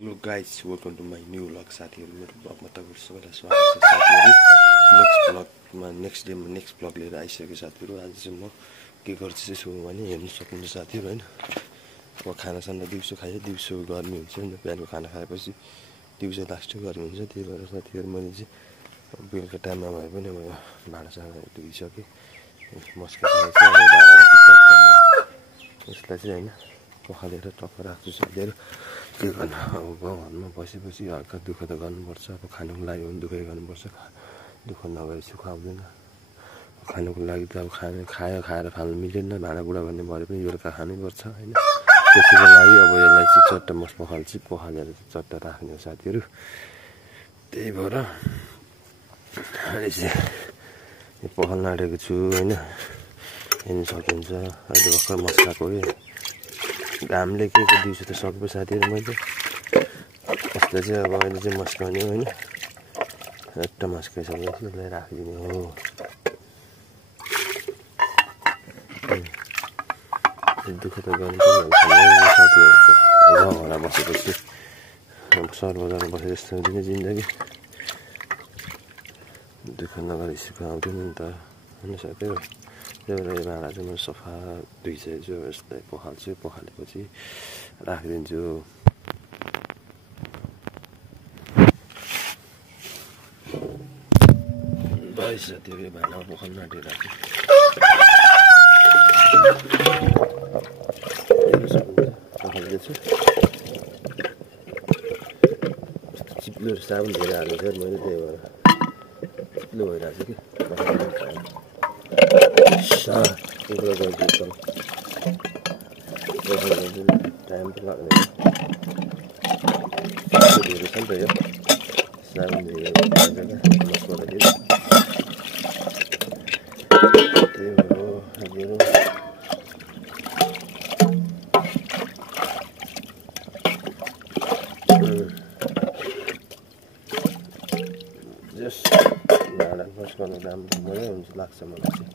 Hello guys, welcome to my new vlog साथीहरु मेरो ब्लगमा तपाईहरु सबैलाई स्वागत छ साथीहरु नेक्स्ट डेमा नेक्स्ट ब्लग लिएर आइसकेको साथीहरु आज चाहिँ म के गर्छु भने हेर्न सक्नुहुन्छ साथीहरु हैन अब खाना साना दिउँसो खाए दिउँसो गर्मी हुन्छ नि बिहानको खाना खाएपछि दिउँसो लास्ट गर्मी हुन्छ त्यही भएर साथीहरु मैले चाहिँ बेलुका टाइममा भए पनि म भाडा साना धुइसके मस्का चाहिँ भाडाको चट्टामा यसलाई चाहिँ हैन पखालेर टक्क राख्छु साथीहरु के गर्नु अब गाउँमा बसेपछि हल्का दुःख त गर्नुपर्छ अब खानुको लागि पनि दुःखै गर्नुपर्छ दुःख नगरे सुख आउँदैन खानुको लागि त अब खाएर फाल्नु मिलेन भाँडा बुढा भन्ने भरे पनि बेलुका खानैपर्छ हैन त्यसैको लागि अब यसलाई चाहिँ चट्टा पखालेर चट्टा राख्ने साथीहरु त्यही भएर अहिले चाहिँ पखाल्न आँटेको छु हैन हेर्न सकिन्छ अहिले भर्खर मस्काको घामले के दिउँसो त सक्यो साथीहरु मैले यसलाई चाहिँ अब अहिले चाहिँ मस्काउने हैन एउटा मस्काइसकेपछि यसलाई राखिदिने हो दुःख त गर्नु पर्छ साथीहरु चाहिँ गाउँमा बसेपछि सहर बजारमा बसे जस्तो हुँदैन जिन्दगी दुःख नगरी सुख आउँदैन नि त हैन साथीहरु त्यही भएर यो भाँडा चाहिँ म सफा धुइसकेछु यसलाई पखाल्छु पखालेपछि राखिदिन्छु बाइस साथीहरु यो भाँडामा पखाल्न आँटिरहेको पखाल्दैछु चिप्लो साबुन धेरै हालेको थियो मैले त्यही भएर चिप्लो भइरहेको छ कि टाइम त लाग्दैन धेरै छ नि त यो साबुन धेरै त्यही भएर जस्ट भाँडा फर्स्ट गर्नु राम्रो मजा हुन्छ लाग्छ मलाई चाहिँ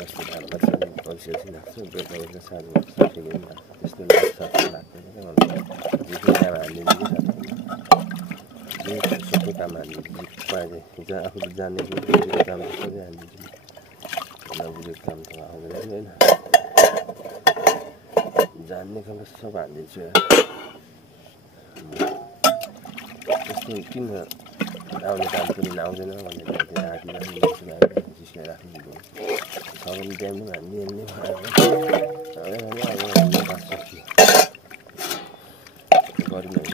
यस्तो भाँडा चाहिँ अल्छी लाग्छ बेलुका सानो सकिने पनि लाग्छ त्यस्तो लाग्दैन क्या मलाई जिपको काम हालिदिन्छु कि सबै काम हालिदिन्छु पाएँ जहाँ आफूले जान्ने बुझेको काम त सबै हालिदिन्छु नबुझेको काम त आउँदैन होइन जान्ने काम त सब हालिदिन्छु त्यस्तो किन आउने काम पनि आउँदैन भनेर राखिदिनु सबैले ड्याम्नु हाल्ने गरिन